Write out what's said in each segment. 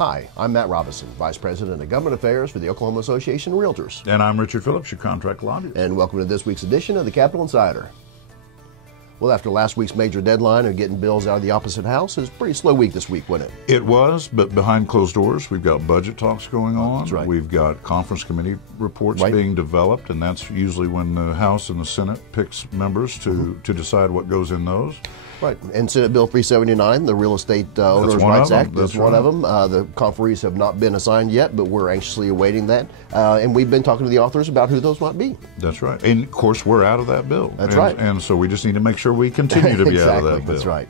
Hi, I'm Matt Robison, Vice President of Government Affairs for the Oklahoma Association of Realtors. And I'm Richard Phillips, your contract lobbyist. And welcome to this week's edition of the Capitol Insider. Well, after last week's major deadline of getting bills out of the opposite house, it was a pretty slow week this week, wasn't it? It was, but behind closed doors, we've got budget talks going on. That's right. We've got conference committee reports being developed, and that's usually when the House and the Senate picks members to decide what goes in those. Right, and Senate Bill 379, the Real Estate Owners' Rights Act, is one of them. The conferees have not been assigned yet, but we're anxiously awaiting that. And we've been talking to the authors about who those might be. That's right. And, of course, we're out of that bill. That's right. And so we just need to make sure we continue to be out of that bill. That's right.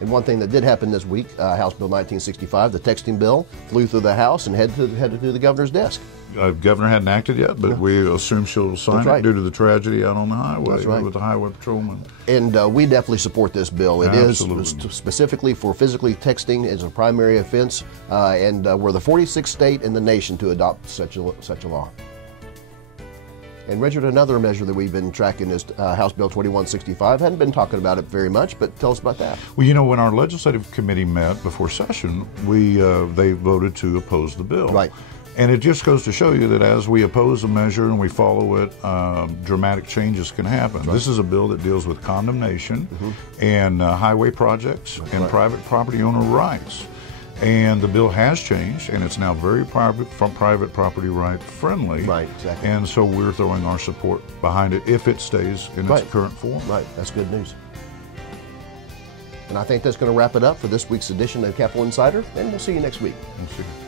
And one thing that did happen this week, House Bill 1965, the texting bill, flew through the House and headed to the governor's desk. Governor hadn't acted yet, but we assume she'll sign it due to the tragedy out on the highway with the highway patrolman. And we definitely support this bill. It Absolutely. is specifically for physically texting as a primary offense, and we're the 46th state in the nation to adopt such a law. And Richard, another measure that we've been tracking is House Bill 2165. Hadn't been talking about it very much, but tell us about that. Well, you know, when our legislative committee met before session, they voted to oppose the bill. Right. And it just goes to show you that as we oppose a measure and we follow it, dramatic changes can happen. Right. This is a bill that deals with condemnation and highway projects and private property owner rights. And the bill has changed, and it's now very private property right friendly. Right, exactly. And so we're throwing our support behind it if it stays in its current form. Right, that's good news. And I think that's going to wrap it up for this week's edition of Capitol Insider, and we'll see you next week. We'll see you.